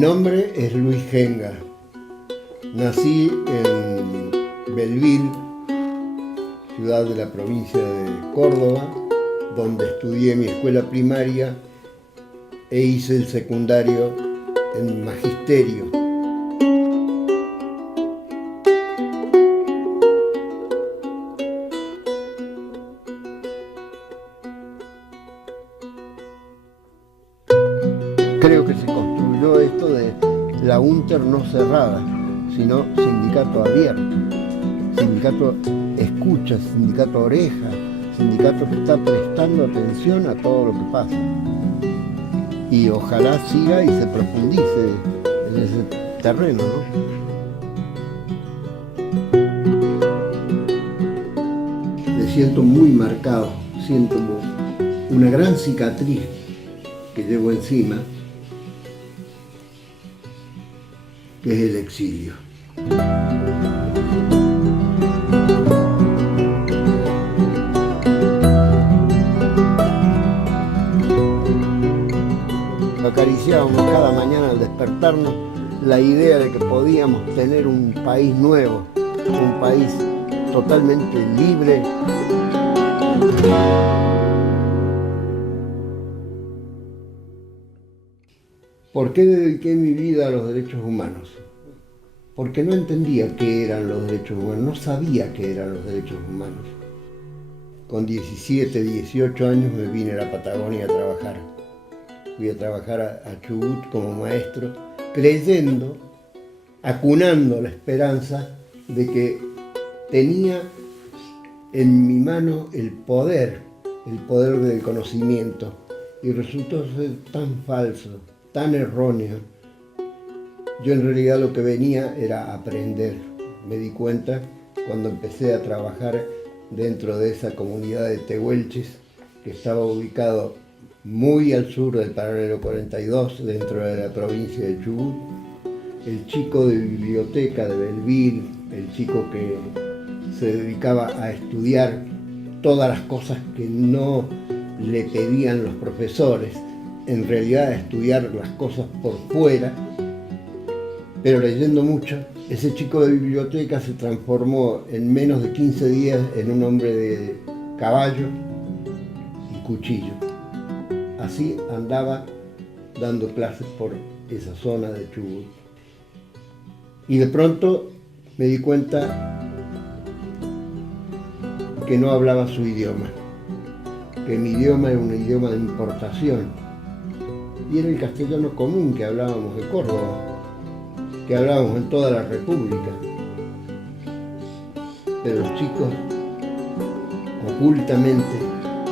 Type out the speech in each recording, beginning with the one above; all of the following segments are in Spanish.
nombre es Luis Genga. Nací en Belleville, ciudad de la provincia de Córdoba, donde estudié mi escuela primaria e hice el secundario en Magisterio. Creo que se construyó esto de la UNTER no cerrada, sino sindicato abierto, sindicato escucha, sindicato oreja, sindicato que está prestando atención a todo lo que pasa. Y ojalá siga y se profundice en ese terreno, ¿no? Me siento muy marcado, siento una gran cicatriz que llevo encima, que es el exilio. Acariciábamos cada mañana al despertarnos la idea de que podíamos tener un país nuevo, un país totalmente libre. ¿Por qué dediqué mi vida a los derechos humanos? Porque no entendía qué eran los derechos humanos, no sabía qué eran los derechos humanos. Con 17, 18 años me vine a la Patagonia a trabajar. Fui a trabajar a Chubut como maestro, creyendo, acunando la esperanza de que tenía en mi mano el poder del conocimiento. Y resultó ser tan falso, tan erróneo. Yo en realidad lo que venía era aprender. Me di cuenta cuando empecé a trabajar dentro de esa comunidad de tehuelches que estaba ubicado muy al sur del paralelo 42, dentro de la provincia de Chubut. El chico de biblioteca de Belleville, el chico que se dedicaba a estudiar todas las cosas que no le pedían los profesores, en realidad a estudiar las cosas por fuera, pero leyendo mucho. Ese chico de biblioteca se transformó en menos de 15 días en un hombre de caballo y cuchillo. Así andaba dando clases por esa zona de Chubut. Y de pronto me di cuenta que no hablaba su idioma, que mi idioma era un idioma de importación. Y era el castellano común que hablábamos de Córdoba, que hablábamos en toda la República. Pero los chicos, ocultamente,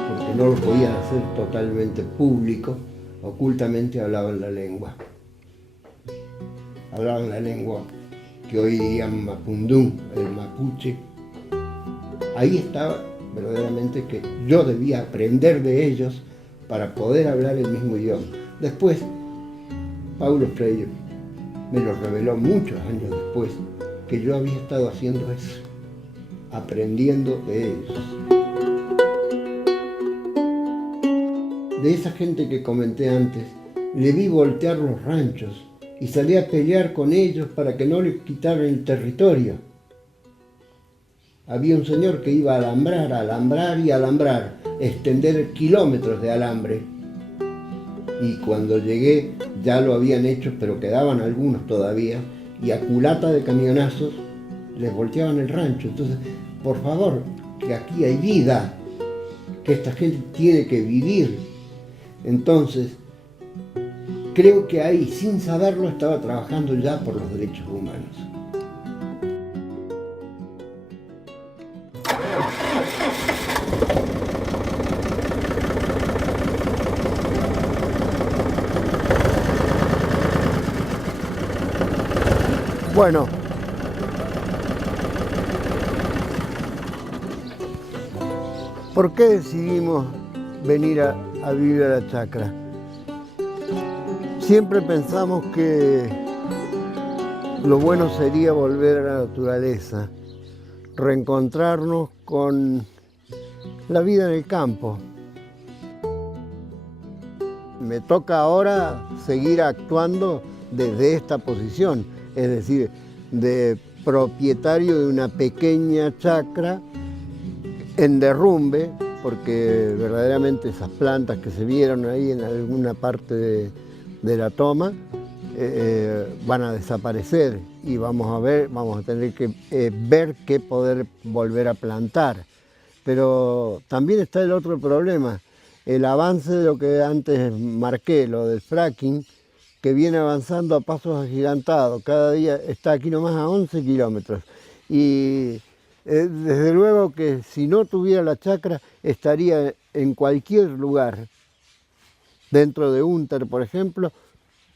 porque no lo podían hacer totalmente público, ocultamente hablaban la lengua. Hablaban la lengua que hoy dirían mapundún, el mapuche. Ahí estaba verdaderamente que yo debía aprender de ellos para poder hablar el mismo idioma. Después, Paulo Freire me lo reveló muchos años después, que yo había estado haciendo eso, aprendiendo de ellos. De esa gente que comenté antes, le vi voltear los ranchos y salí a pelear con ellos para que no les quitaran el territorio. Había un señor que iba a alambrar y alambrar, extender kilómetros de alambre. Y cuando llegué ya lo habían hecho, pero quedaban algunos todavía, y a culata de camionazos les volteaban el rancho. Entonces, por favor, que aquí hay vida, que esta gente tiene que vivir. Entonces, creo que ahí, sin saberlo, estaba trabajando ya por los derechos humanos. Bueno, ¿por qué decidimos venir a vivir a la chacra? Siempre pensamos que lo bueno sería volver a la naturaleza, reencontrarnos con la vida en el campo. Me toca ahora seguir actuando desde esta posición, es decir, de propietario de una pequeña chacra en derrumbe, porque verdaderamente esas plantas que se vieron ahí en alguna parte de la toma van a desaparecer y vamos a tener que ver qué poder volver a plantar. Pero también está el otro problema, el avance de lo que antes marqué, lo del fracking, que viene avanzando a pasos agigantados. Cada día está aquí nomás a 11 kilómetros. Y desde luego que si no tuviera la chacra, estaría en cualquier lugar, dentro de Unter, por ejemplo,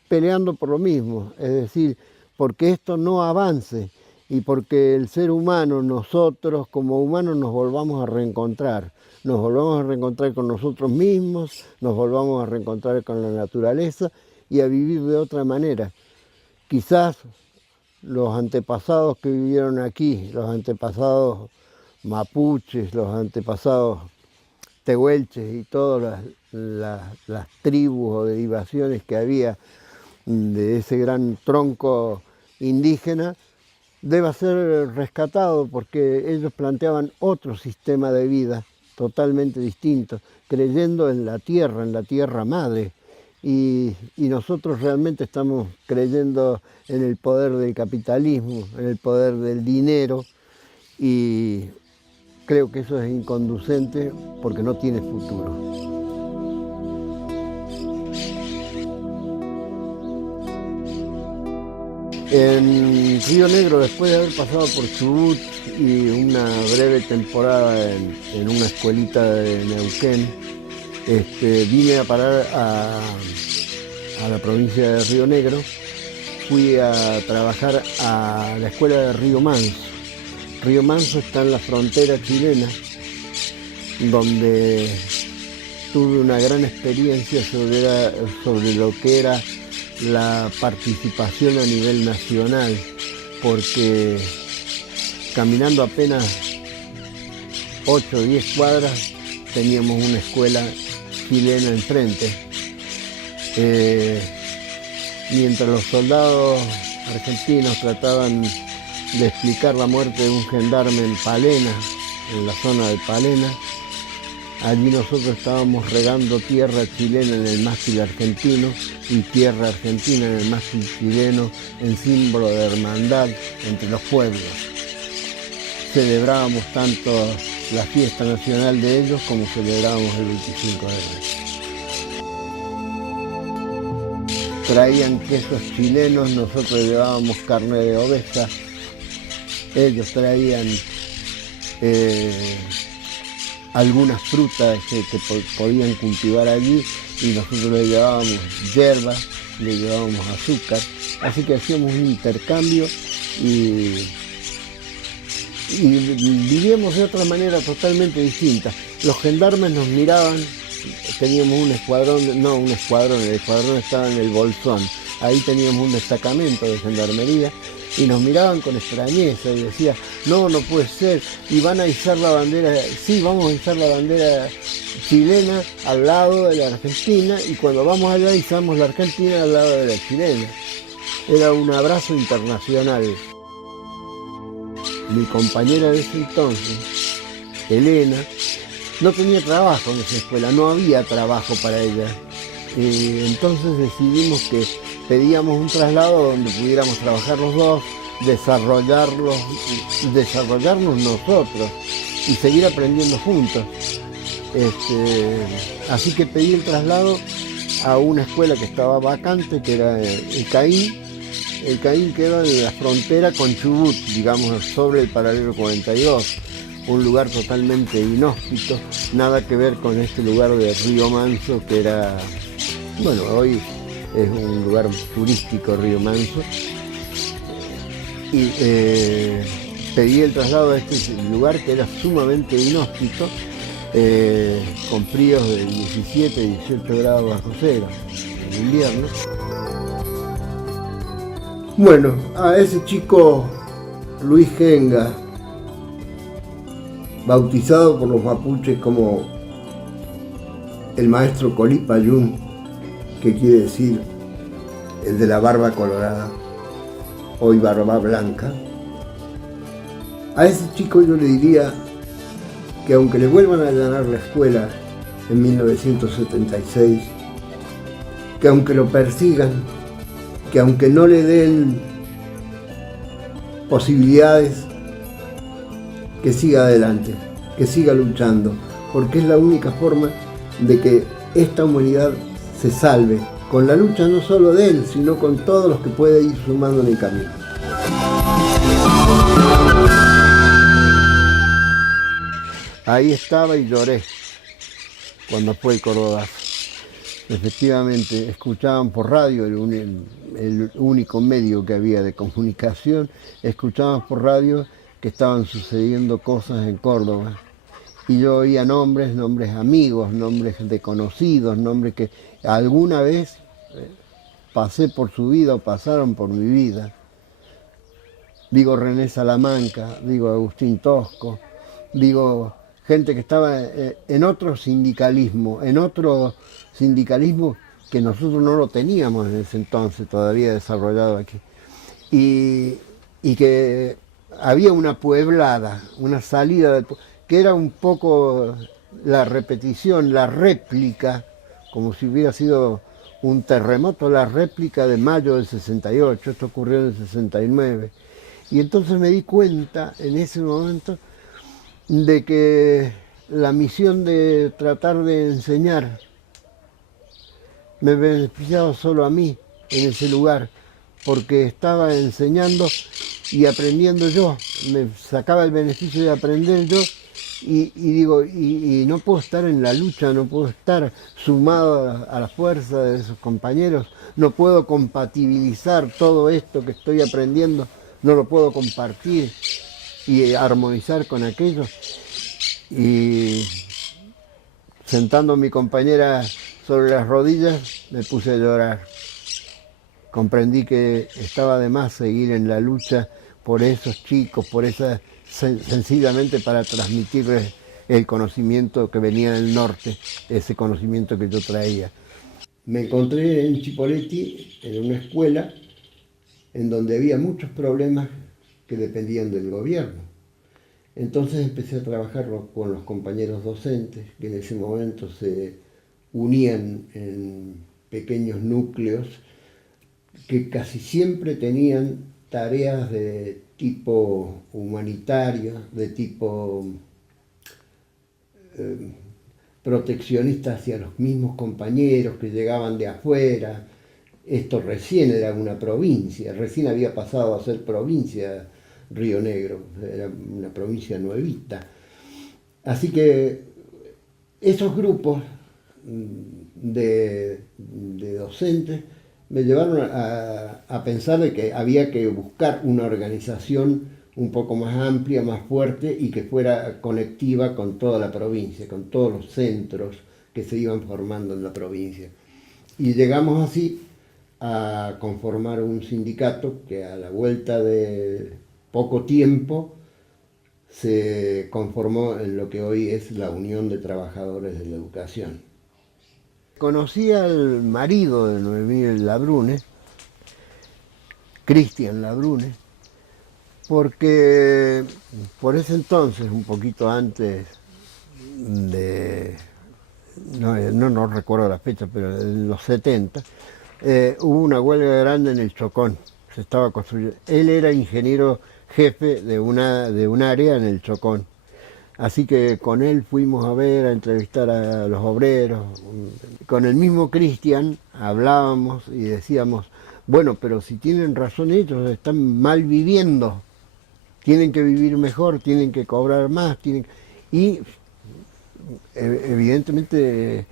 peleando por lo mismo. Es decir, porque esto no avance y porque el ser humano, nosotros como humanos, nos volvamos a reencontrar. Nos volvamos a reencontrar con nosotros mismos, nos volvamos a reencontrar con la naturaleza y a vivir de otra manera. Quizás los antepasados que vivieron aquí, los antepasados mapuches, los antepasados tehuelches y todas las tribus o derivaciones que había de ese gran tronco indígena, deba ser rescatado porque ellos planteaban otro sistema de vida totalmente distinto, creyendo en la tierra madre. Y nosotros realmente estamos creyendo en el poder del capitalismo, en el poder del dinero, y creo que eso es inconducente porque no tiene futuro. En Río Negro, después de haber pasado por Chubut y una breve temporada en una escuelita de Neuquén, vine a parar a la provincia de Río Negro. Fui a trabajar a la escuela de Río Manso. Río Manso está en la frontera chilena, donde tuve una gran experiencia sobre lo que era la participación a nivel nacional, porque caminando apenas 8 o 10 cuadras teníamos una escuela chilena enfrente. Mientras los soldados argentinos trataban de explicar la muerte de un gendarme en Palena, en la zona de Palena, allí nosotros estábamos regando tierra chilena en el mástil argentino y tierra argentina en el mástil chileno, en símbolo de hermandad entre los pueblos. Celebrábamos tanto la fiesta nacional de ellos como celebrábamos el 25 de mayo. Traían quesos chilenos, nosotros llevábamos carne de oveja, ellos traían algunas frutas que podían cultivar allí y nosotros le llevábamos hierba, le llevábamos azúcar, así que hacíamos un intercambio y vivíamos de otra manera totalmente distinta. Los gendarmes nos miraban, teníamos un escuadrón, el escuadrón estaba en el Bolsón, ahí teníamos un destacamento de gendarmería, y nos miraban con extrañeza y decía, no puede ser, y van a izar la bandera, sí, vamos a izar la bandera chilena al lado de la argentina, y cuando vamos allá izamos la argentina al lado de la chilena. Era un abrazo internacional. Mi compañera de ese entonces, Elena, no tenía trabajo en esa escuela, no había trabajo para ella. Entonces decidimos que pedíamos un traslado donde pudiéramos trabajar los dos, desarrollarnos nosotros y seguir aprendiendo juntos. Así que pedí el traslado a una escuela que estaba vacante, que era el Caín. El Caín queda en la frontera con Chubut, digamos, sobre el paralelo 42. Un lugar totalmente inhóspito, nada que ver con este lugar de Río Manso, que era, bueno, hoy es un lugar turístico, Río Manso. Y pedí el traslado a este lugar que era sumamente inhóspito, con fríos de 17, 18 grados bajo cero en invierno. Bueno, a ese chico Luis Genga, bautizado por los mapuches como el maestro Colipayún, que quiere decir el de la barba colorada, hoy barba blanca. A ese chico yo le diría que aunque le vuelvan a allanar la escuela en 1976, que aunque lo persigan, que aunque no le den posibilidades, que siga adelante, que siga luchando, porque es la única forma de que esta humanidad se salve, con la lucha no solo de él, sino con todos los que puede ir sumando en el camino. Ahí estaba y lloré cuando fue el Cordobazo. Efectivamente, escuchaban por radio, el único medio que había de comunicación, escuchaban por radio que estaban sucediendo cosas en Córdoba. Y yo oía nombres amigos, nombres de conocidos, nombres que alguna vez pasé por su vida o pasaron por mi vida. Digo René Salamanca, digo Agustín Tosco, digo gente que estaba en otro sindicalismo que nosotros no lo teníamos en ese entonces todavía desarrollado aquí. Y que había una pueblada, una salida, que era un poco la repetición, la réplica, como si hubiera sido un terremoto, la réplica de mayo del 68, esto ocurrió en el 69. Y entonces me di cuenta en ese momento de que la misión de tratar de enseñar me beneficiaba solo a mí en ese lugar, porque estaba enseñando y aprendiendo yo, me sacaba el beneficio de aprender yo y no puedo estar en la lucha, no puedo estar sumado a la fuerza de esos compañeros, no puedo compatibilizar todo esto que estoy aprendiendo, no lo puedo compartir y armonizar con aquellos. Y sentando a mi compañera sobre las rodillas me puse a llorar. Comprendí que estaba de más seguir en la lucha por esos chicos, por esa, sencillamente para transmitirles el conocimiento que venía del norte, ese conocimiento que yo traía. Me encontré en Chipoleti, en una escuela, en donde había muchos problemas que dependían del gobierno. Entonces empecé a trabajar con los compañeros docentes, que en ese momento se unían en pequeños núcleos, que casi siempre tenían tareas de tipo humanitario, de tipo proteccionista hacia los mismos compañeros que llegaban de afuera. Esto recién era una provincia, recién había pasado a ser provincia Río Negro, era una provincia nuevita. Así que esos grupos de docentes me llevaron a pensar de que había que buscar una organización un poco más amplia, más fuerte y que fuera conectiva con toda la provincia, con todos los centros que se iban formando en la provincia. Y llegamos así a conformar un sindicato que a la vuelta de poco tiempo se conformó en lo que hoy es la Unión de Trabajadores de la Educación. Conocí al marido de Noemí Labrune, Cristian Labrune, porque por ese entonces, un poquito antes de, no recuerdo la fecha, pero en los 70, hubo una huelga grande en el Chocón, se estaba construyendo. Él era ingeniero jefe de un área en el Chocón. Así que con él fuimos a ver, a entrevistar a los obreros. Con el mismo Cristian hablábamos y decíamos, bueno, pero si tienen razón ellos, están mal viviendo, tienen que vivir mejor, tienen que cobrar más, y evidentemente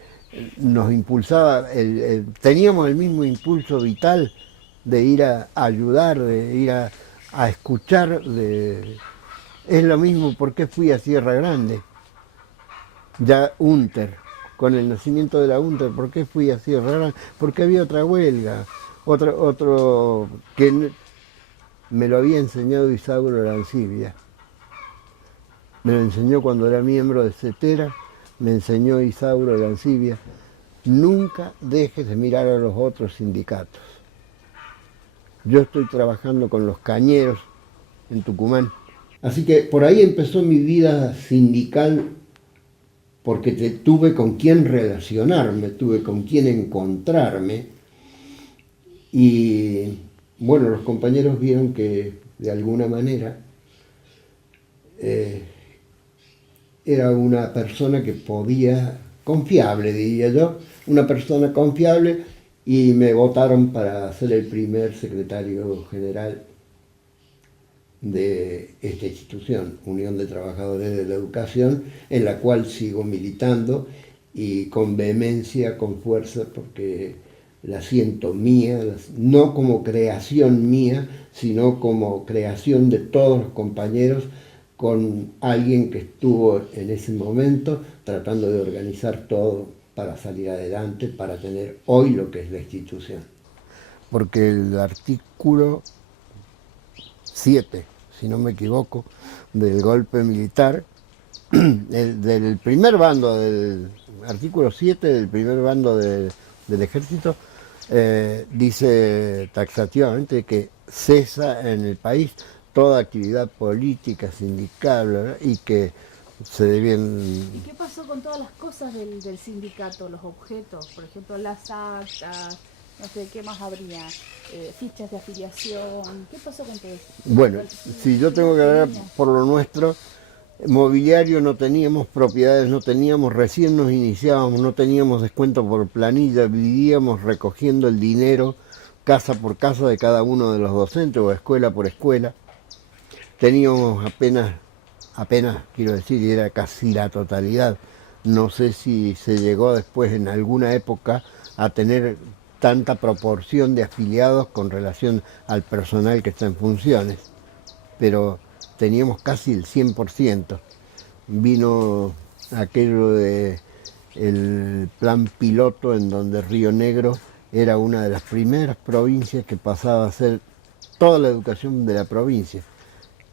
nos impulsaba, teníamos el mismo impulso vital de ir a ayudar, de ir a escuchar, es lo mismo, ¿por qué fui a Sierra Grande? Ya UNTER, con el nacimiento de la UNTER, ¿por qué fui a Sierra Grande? Porque había otra huelga, otro que me lo había enseñado Isauro Arancibia. Me lo enseñó cuando era miembro de CETERA, me enseñó Isauro Arancibia. Nunca dejes de mirar a los otros sindicatos. Yo estoy trabajando con los cañeros en Tucumán. Así que por ahí empezó mi vida sindical, porque tuve con quién relacionarme, tuve con quién encontrarme. Y bueno, los compañeros vieron que de alguna manera era una persona que podía, confiable diría yo, una persona confiable, y me votaron para ser el primer secretario general de esta institución, Unión de Trabajadores de la Educación, en la cual sigo militando y con vehemencia, con fuerza, porque la siento mía, no como creación mía, sino como creación de todos los compañeros, con alguien que estuvo en ese momento tratando de organizar todo para salir adelante, para tener hoy lo que es la institución. Porque el artículo 7, si no me equivoco, del golpe militar, del primer bando, del artículo 7 del primer bando del ejército, dice taxativamente que cesa en el país toda actividad política, sindical, ¿verdad? Y que se debían... ¿Y qué pasó con todas las cosas del sindicato, los objetos? Por ejemplo, las actas, no sé, ¿qué más habría? Fichas de afiliación, ¿qué pasó con todo eso? Bueno, si yo tengo que hablar por lo nuestro, mobiliario no teníamos, propiedades no teníamos, recién nos iniciábamos, no teníamos descuento por planilla, vivíamos recogiendo el dinero casa por casa de cada uno de los docentes o escuela por escuela. Teníamos apenas quiero decir, era casi la totalidad. No sé si se llegó después en alguna época a tener tanta proporción de afiliados con relación al personal que está en funciones, pero teníamos casi el 100%. Vino aquello de el plan piloto, en donde Río Negro era una de las primeras provincias que pasaba a ser toda la educación de la provincia,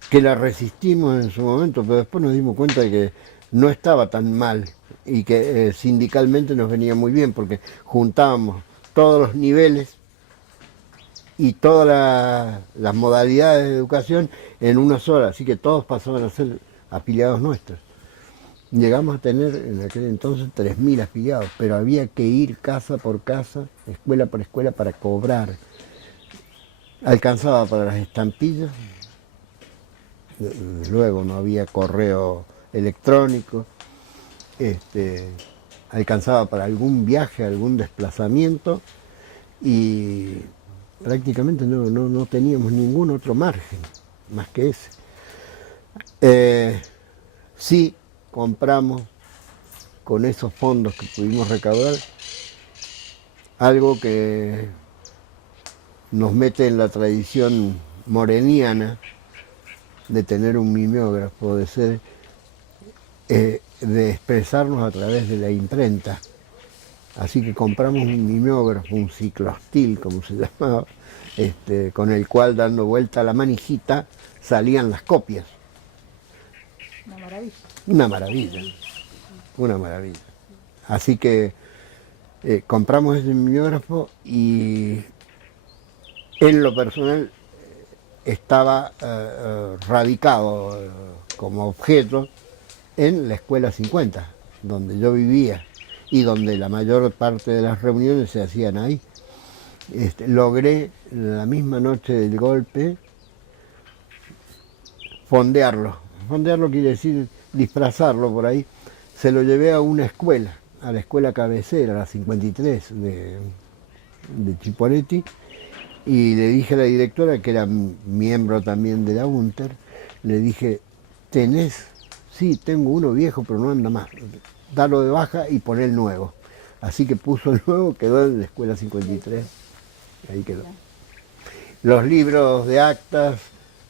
que la resistimos en su momento, pero después nos dimos cuenta de que no estaba tan mal y que sindicalmente nos venía muy bien, porque juntábamos todos los niveles y todas las modalidades de educación en una sola, así que todos pasaban a ser afiliados nuestros. Llegamos a tener en aquel entonces 3.000 afiliados, pero había que ir casa por casa, escuela por escuela, para cobrar. Alcanzaba para las estampillas, luego no había correo electrónico, alcanzaba para algún viaje, algún desplazamiento, y prácticamente no teníamos ningún otro margen más que ese. Sí compramos con esos fondos que pudimos recaudar algo que nos mete en la tradición moreniana de tener un mimeógrafo, de expresarnos a través de la imprenta. Así que compramos un mimeógrafo, un ciclostil, como se llamaba, con el cual, dando vuelta a la manijita, salían las copias. Una maravilla. Una maravilla, una maravilla. Así que compramos ese mimeógrafo, y en lo personal estaba radicado como objeto en la Escuela 50, donde yo vivía y donde la mayor parte de las reuniones se hacían ahí. Logré la misma noche del golpe fondearlo. Fondearlo quiere decir disfrazarlo por ahí. Se lo llevé a una escuela, a la escuela cabecera, la 53 de Chipoletti, y le dije a la directora, que era miembro también de la UNTER, le dije, ¿tenés? Sí, tengo uno viejo, pero no anda más. Dalo de baja y poné el nuevo. Así que puso el nuevo, quedó en la escuela 53, ahí quedó. Los libros de actas,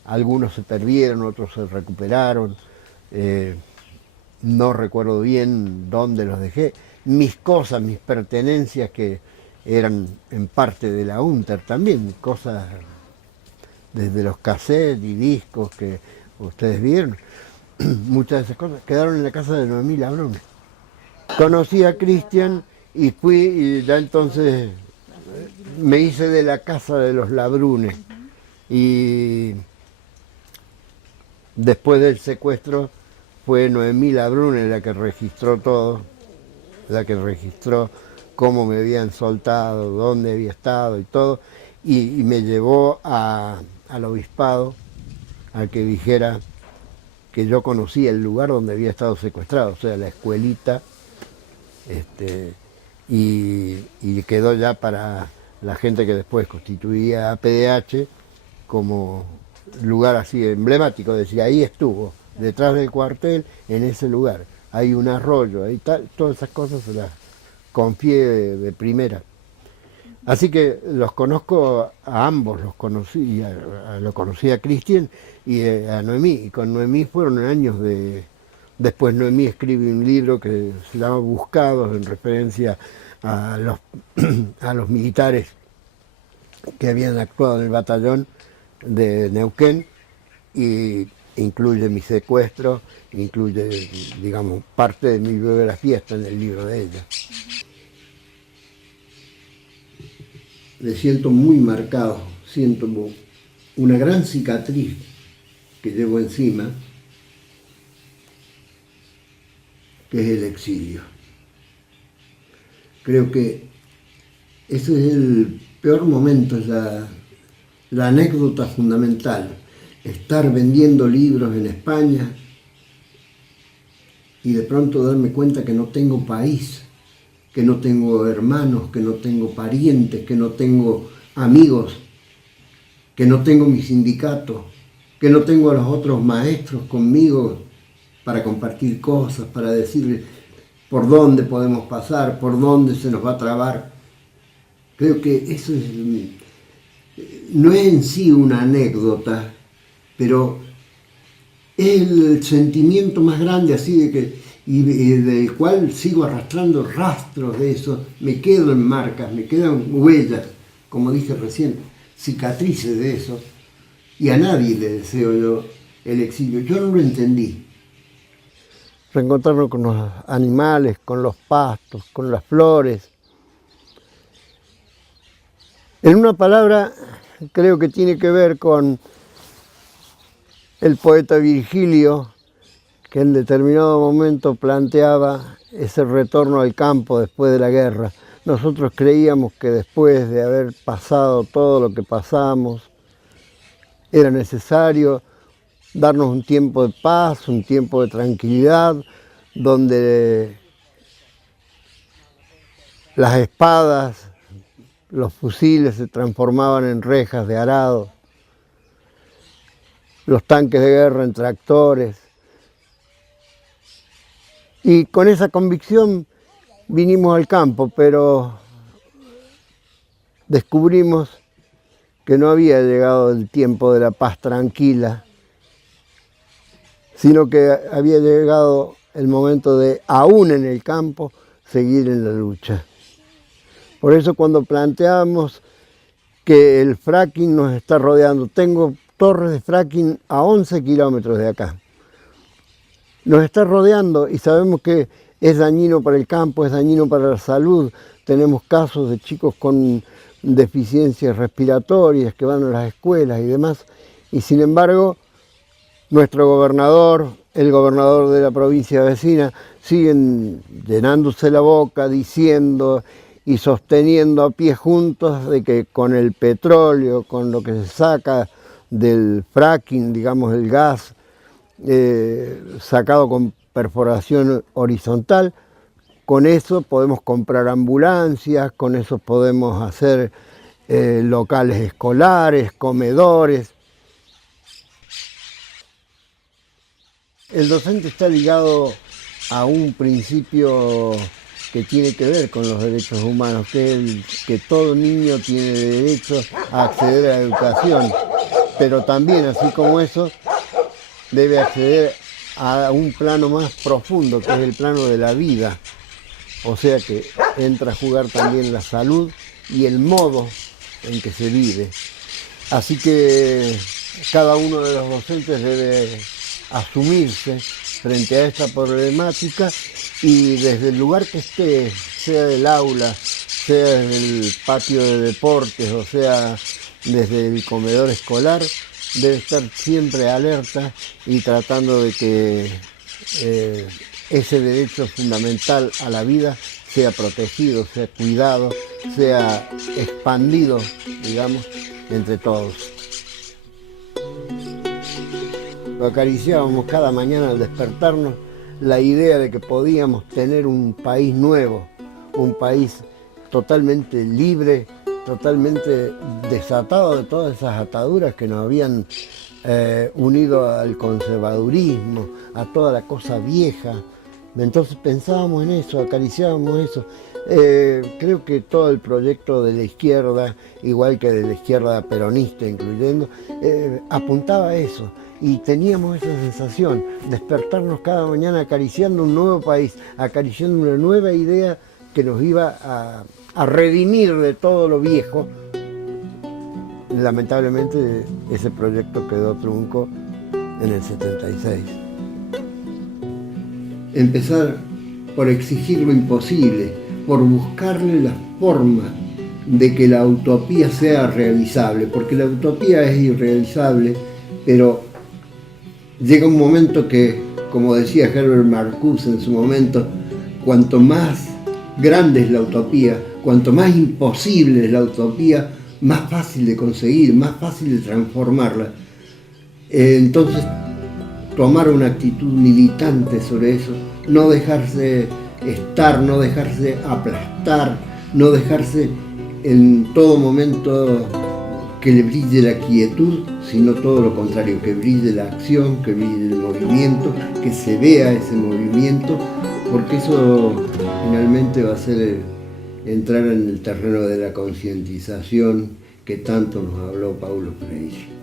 algunos se perdieron, otros se recuperaron, no recuerdo bien dónde los dejé. Mis cosas, mis pertenencias, que eran en parte de la UNTER también, cosas desde los cassettes y discos que ustedes vieron, muchas de esas cosas quedaron en la casa de Noemí Labrune. Conocí a Cristian y fui, y ya entonces me hice de la casa de los Labrune. Y después del secuestro fue Noemí Labrune la que registró todo, la que registró cómo me habían soltado, dónde había estado y todo, y me llevó al obispado a que dijera que yo conocía el lugar donde había estado secuestrado, o sea, la escuelita, y quedó ya para la gente que después constituía APDH como lugar así emblemático, es decir, ahí estuvo, detrás del cuartel, en ese lugar, hay un arroyo, ahí tal, todas esas cosas se las confié de primera. Así que los conozco a ambos, los conocí, lo conocí a Cristian y a Noemí, y con Noemí fueron años de... Después Noemí escribe un libro que se llama Buscados, en referencia a los militares que habían actuado en el batallón de Neuquén, y incluye mi secuestro, incluye, digamos, parte de mi biografía está en el libro de ella. Me siento muy marcado, siento una gran cicatriz que llevo encima, que es el exilio. Creo que ese es el peor momento, es la anécdota fundamental, estar vendiendo libros en España y de pronto darme cuenta que no tengo país, que no tengo hermanos, que no tengo parientes, que no tengo amigos, que no tengo mi sindicato, que no tengo a los otros maestros conmigo para compartir cosas, para decirles por dónde podemos pasar, por dónde se nos va a trabar. Creo que eso no es en sí una anécdota, pero es el sentimiento más grande así de que, y del cual sigo arrastrando rastros de eso, me quedo en marcas, me quedan huellas, como dije recién, cicatrices de eso, y a nadie le deseo yo el exilio. Yo no lo entendí. Reencontrarnos con los animales, con los pastos, con las flores. En una palabra, creo que tiene que ver con el poeta Virgilio, que en determinado momento planteaba ese retorno al campo después de la guerra. Nosotros creíamos que después de haber pasado todo lo que pasamos, era necesario darnos un tiempo de paz, un tiempo de tranquilidad, donde las espadas, los fusiles se transformaban en rejas de arado, los tanques de guerra en tractores. Y con esa convicción vinimos al campo, pero descubrimos que no había llegado el tiempo de la paz tranquila, sino que había llegado el momento de, aún en el campo, seguir en la lucha. Por eso cuando planteamos que el fracking nos está rodeando, tengo torres de fracking a 11 kilómetros de acá, nos está rodeando y sabemos que es dañino para el campo, es dañino para la salud. Tenemos casos de chicos con deficiencias respiratorias que van a las escuelas y demás, y sin embargo nuestro gobernador, el gobernador de la provincia vecina, siguen llenándose la boca, diciendo y sosteniendo a pie juntos de que con el petróleo, con lo que se saca del fracking, digamos el gas, sacado con perforación horizontal, con eso podemos comprar ambulancias, con eso podemos hacer locales escolares, comedores. El docente está ligado a un principio que tiene que ver con los derechos humanos, que es que todo niño tiene derecho a acceder a la educación, pero también, así como eso, debe acceder a un plano más profundo, que es el plano de la vida. O sea que entra a jugar también la salud y el modo en que se vive. Así que cada uno de los docentes debe asumirse frente a esta problemática y desde el lugar que esté, sea del aula, sea del patio de deportes, o sea desde el comedor escolar, debe estar siempre alerta y tratando de que ese derecho fundamental a la vida sea protegido, sea cuidado, sea expandido, digamos, entre todos. Lo acariciábamos cada mañana al despertarnos, la idea de que podíamos tener un país nuevo, un país totalmente libre, totalmente desatado de todas esas ataduras que nos habían unido al conservadurismo, a toda la cosa vieja. Entonces pensábamos en eso, acariciábamos eso. Creo que todo el proyecto de la izquierda, igual que de la izquierda peronista incluyendo, apuntaba a eso. Y teníamos esa sensación, despertarnos cada mañana acariciando un nuevo país, acariciando una nueva idea que nos iba a redimir de todo lo viejo. Lamentablemente ese proyecto quedó trunco en el 76. Empezar por exigir lo imposible, por buscarle la forma de que la utopía sea realizable, porque la utopía es irrealizable, pero llega un momento que, como decía Herbert Marcuse en su momento, cuanto más grande es la utopía, cuanto más imposible es la utopía, más fácil de conseguir, más fácil de transformarla. Entonces, tomar una actitud militante sobre eso, no dejarse estar, no dejarse aplastar, no dejarse en todo momento que le brille la quietud, sino todo lo contrario, que brille la acción, que brille el movimiento, que se vea ese movimiento, porque eso finalmente va a ser entrar en el terreno de la concientización que tanto nos habló Paulo Freire.